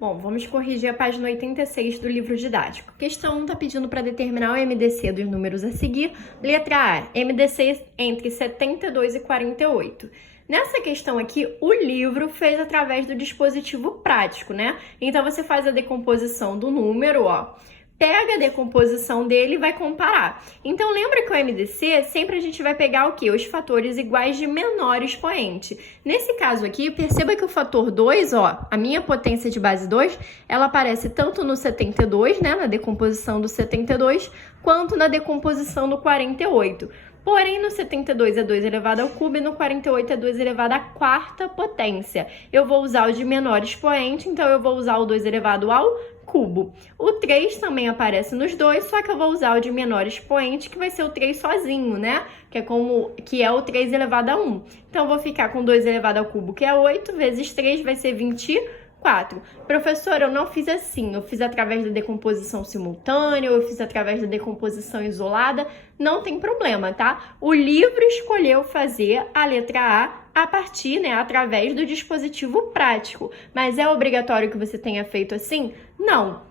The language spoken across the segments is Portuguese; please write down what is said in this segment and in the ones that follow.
Bom, vamos corrigir a página 86 do livro didático. Questão 1 está pedindo para determinar o MDC dos números a seguir. Letra A, MDC entre 72 e 48. Nessa questão aqui, o livro fez através do dispositivo prático, né? Então, você faz a decomposição do número, ó. Pega a decomposição dele e vai comparar. Então, lembra que o MDC, sempre a gente vai pegar o quê? Os fatores iguais de menor expoente. Nesse caso aqui, perceba que o fator 2, ó, a minha potência de base 2, ela aparece tanto no 72, né, na decomposição do 72, quanto na decomposição do 48. Porém, no 72 é 2 elevado ao cubo e no 48 é 2 elevado à quarta potência. Eu vou usar o de menor expoente, então eu vou usar o 2 elevado ao cubo. O 3 também aparece nos dois, só que eu vou usar o de menor expoente, que vai ser o 3 sozinho, né? Que é o 3 elevado a 1. Então, eu vou ficar com 2 elevado ao cubo, que é 8, vezes 3 vai ser 24. Professor, eu não fiz assim, eu fiz através da decomposição simultânea, eu fiz através da decomposição isolada, não tem problema, tá? O livro escolheu fazer a letra A partir, né, através do dispositivo prático. Mas é obrigatório que você tenha feito assim? Não.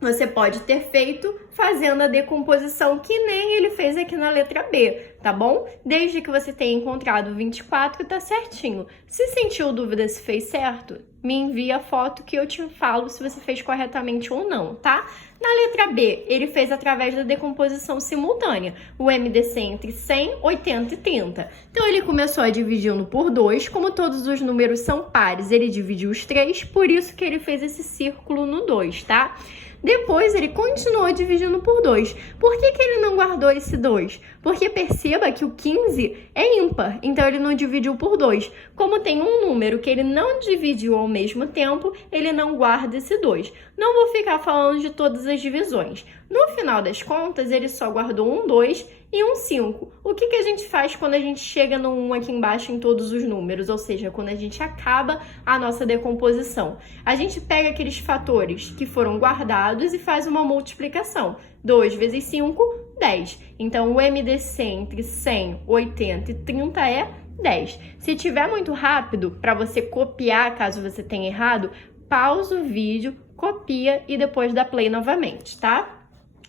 Você pode ter feito fazendo a decomposição que nem ele fez aqui na letra B, tá bom? Desde que você tenha encontrado 24, tá certinho. Se sentiu dúvida se fez certo, me envia a foto que eu te falo se você fez corretamente ou não, tá? Na letra B, ele fez através da decomposição simultânea, o MDC entre 100, 80 e 30. Então, ele começou dividindo por 2, como todos os números são pares, ele dividiu os 3, por isso que ele fez esse círculo no 2, tá? Depois, ele continuou dividindo por 2. Por que ele não guardou esse 2? Porque perceba que o 15 é ímpar, então ele não dividiu por 2. Como tem um número que ele não dividiu ao mesmo tempo, ele não guarda esse 2. Não vou ficar falando de todas as divisões. No final das contas, ele só guardou um 2 e um 5. O que a gente faz quando a gente chega no 1 aqui embaixo em todos os números? Ou seja, quando a gente acaba a nossa decomposição. A gente pega aqueles fatores que foram guardados e faz uma multiplicação. 2 vezes 5, 10. Então, o MDC entre 100, 80 e 30 é 10. Se tiver muito rápido, para você copiar, caso você tenha errado, pausa o vídeo, copia e depois dá play novamente, tá?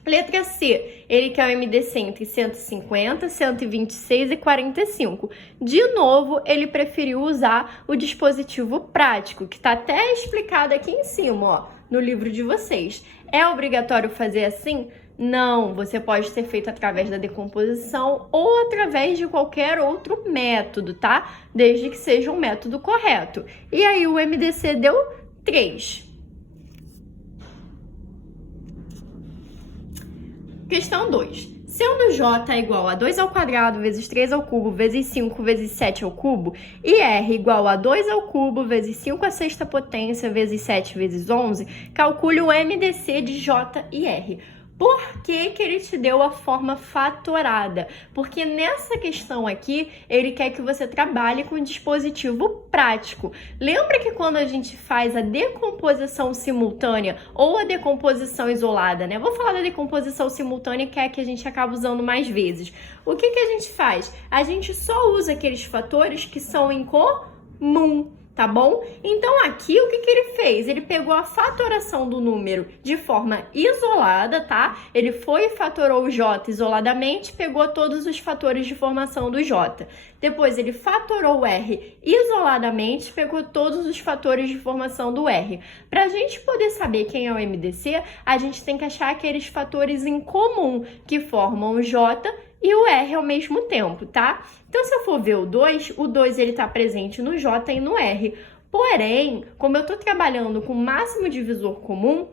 Letra C, ele quer o MDC entre 150, 126 e 45. De novo, ele preferiu usar o dispositivo prático, que está até explicado aqui em cima, ó, no livro de vocês. É obrigatório fazer assim? Não, você pode ter feito através da decomposição ou através de qualquer outro método, tá? Desde que seja um método correto. E aí, o MDC deu 3. Questão 2. Sendo J igual a 2 ao quadrado vezes 3 ao cubo vezes 5 vezes 7 ao cubo e R igual a 2 ao cubo vezes 5 à sexta potência vezes 7 vezes 11, calcule o MDC de J e R. Por que ele te deu a forma fatorada? Porque nessa questão aqui, ele quer que você trabalhe com um dispositivo prático. Lembra que quando a gente faz a decomposição simultânea ou a decomposição isolada, né? Vou falar da decomposição simultânea, que é a que a gente acaba usando mais vezes. O que a gente faz? A gente só usa aqueles fatores que são em comum. Tá bom? Então, aqui, o que ele fez? Ele pegou a fatoração do número de forma isolada, tá? Ele foi e fatorou o J isoladamente, pegou todos os fatores de formação do J. Depois, ele fatorou o R isoladamente, pegou todos os fatores de formação do R. Para a gente poder saber quem é o MDC, a gente tem que achar aqueles fatores em comum que formam o J e o R ao mesmo tempo, tá? Então, se eu for ver o 2 ele tá presente no J e no R. Porém, como eu tô trabalhando com o máximo divisor comum,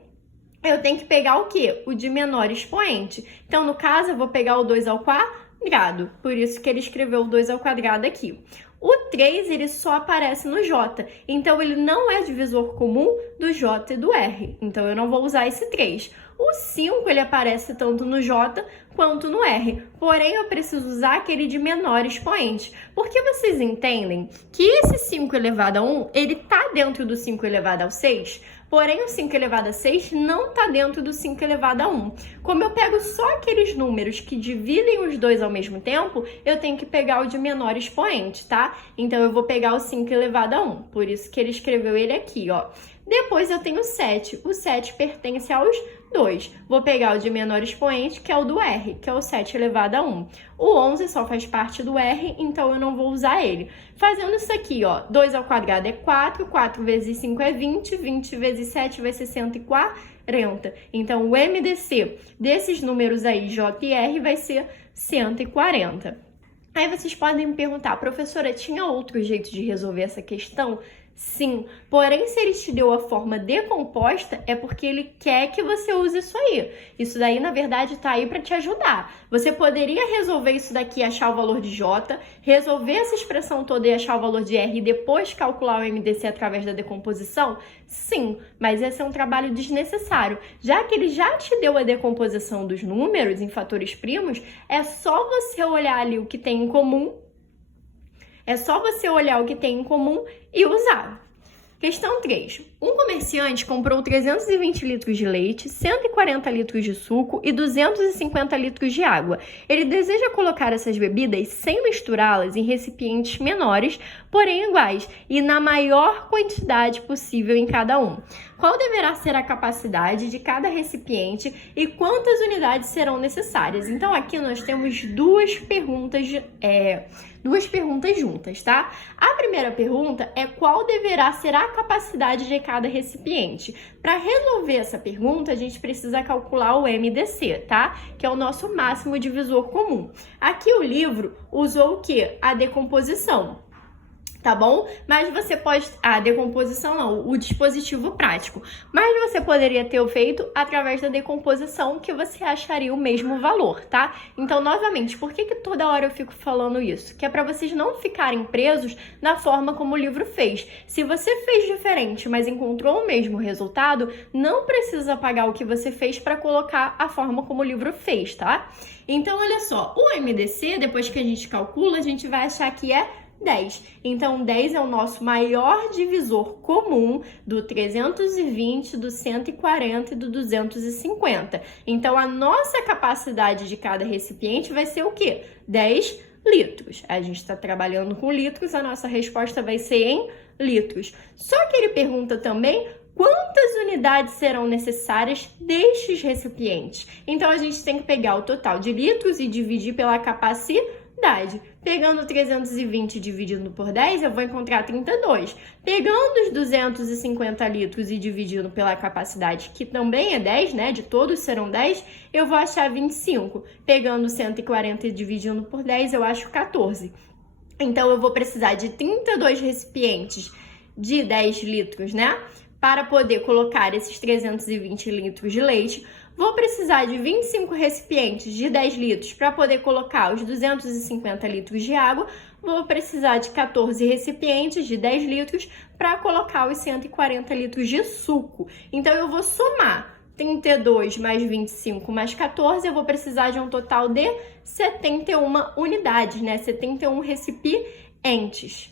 eu tenho que pegar o quê? O de menor expoente. Então, no caso, eu vou pegar o 2 ao quadrado. Por isso que ele escreveu o 2 ao quadrado aqui. O 3, ele só aparece no J. Então, ele não é divisor comum do J e do R. Então, eu não vou usar esse 3. O 5, ele aparece tanto no J quanto no R. Porém, eu preciso usar aquele de menor expoente. Porque vocês entendem que esse 5 elevado a 1, ele tá dentro do 5 elevado ao 6? Porém, o 5 elevado a 6 não está dentro do 5 elevado a 1. Como eu pego só aqueles números que dividem os dois ao mesmo tempo, eu tenho que pegar o de menor expoente, tá? Então, eu vou pegar o 5 elevado a 1. Por isso que ele escreveu ele aqui, ó. Depois eu tenho 7. O 7 pertence aos 2. Vou pegar o de menor expoente, que é o do R, que é o 7 elevado a 1. O 11 só faz parte do R, então eu não vou usar ele. Fazendo isso aqui, ó, 2 ao quadrado é 4, 4 vezes 5 é 20, 20 vezes 7 vai ser 140. Então, o MDC desses números aí, J e R, vai ser 140. Aí vocês podem me perguntar, professora, tinha outro jeito de resolver essa questão? Sim, porém se ele te deu a forma decomposta é porque ele quer que você use isso aí. Isso daí, na verdade, tá aí para te ajudar. Você poderia resolver isso daqui e achar o valor de J, resolver essa expressão toda e achar o valor de R e depois calcular o MDC através da decomposição? Sim, mas esse é um trabalho desnecessário. Já que ele já te deu a decomposição dos números em fatores primos, é só você olhar ali o que tem em comum. É só você olhar o que tem em comum e usar. Questão 3. Um comerciante comprou 320 litros de leite, 140 litros de suco e 250 litros de água. Ele deseja colocar essas bebidas sem misturá-las em recipientes menores, porém iguais, e na maior quantidade possível em cada um. Qual deverá ser a capacidade de cada recipiente e quantas unidades serão necessárias? Então, aqui nós temos duas perguntas juntas, tá? A primeira pergunta é qual deverá ser a capacidade de cada recipiente. Para resolver essa pergunta, a gente precisa calcular o MDC, tá? Que é o nosso máximo divisor comum. Aqui o livro usou o quê? A decomposição. Tá bom? Mas você pode... A decomposição não, o dispositivo prático. Mas você poderia ter feito através da decomposição que você acharia o mesmo valor, tá? Então, novamente, por que toda hora eu fico falando isso? Que é para vocês não ficarem presos na forma como o livro fez. Se você fez diferente, mas encontrou o mesmo resultado, não precisa apagar o que você fez para colocar a forma como o livro fez, tá? Então, olha só, o MDC, depois que a gente calcula, a gente vai achar que é 10. Então, 10 é o nosso maior divisor comum do 320, do 140 e do 250. Então, a nossa capacidade de cada recipiente vai ser o quê? 10 litros. A gente está trabalhando com litros, a nossa resposta vai ser em litros. Só que ele pergunta também quantas unidades serão necessárias destes recipientes. Então, a gente tem que pegar o total de litros e dividir pela capacidade. Pegando 320 e dividindo por 10, eu vou encontrar 32. Pegando os 250 litros e dividindo pela capacidade, que também é 10, né? De todos serão 10, eu vou achar 25. Pegando 140 e dividindo por 10, eu acho 14. Então, eu vou precisar de 32 recipientes de 10 litros, né? Para poder colocar esses 320 litros de leite. Vou precisar de 25 recipientes de 10 litros para poder colocar os 250 litros de água. Vou precisar de 14 recipientes de 10 litros para colocar os 140 litros de suco. Então, eu vou somar 32 mais 25 mais 14, eu vou precisar de um total de 71 unidades, né? 71 recipientes.